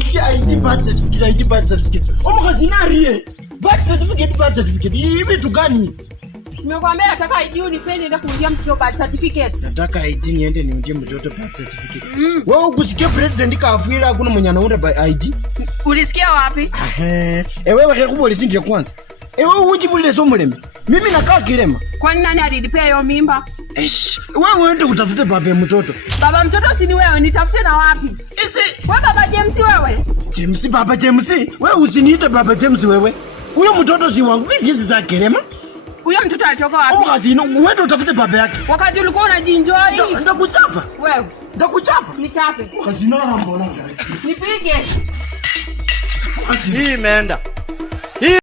ID birth certificate. Omukazinarie. Birth certificate. Hivi tu gani? Nimekwambia nataka ID unipeni nenda kuundia mtoto birth certificate. Nataka ID niende niundie mtoto birth certificate. Wewe ukusikia president kaafira hakuna mwenye anaunda ID? Ulisikia wapi? Wewe kakubwa lisinje kwanza. Wewe unjibulile so muleme. Mimi nakaa kilema. Kwani nani alilipea hiyo mimba? Wewe uende kutafute baba ya mtoto. Baba mtoto si ni wewe, nitafute na wapi? Wewe baba James wewe? Baba James. Wewe usiniite baba James wewe. Huyo mtoto si wangu. Mimi siwezi za kilema. Huyo mtoto alitoka wapi? Omukazino, uende utafute baba yake. Wakati ulikuwa unajienjoy. Ndakuchapa. Wewe. Ndakuchapa. Nichape. Omukazino mbona? Nipige. Hii imeenda.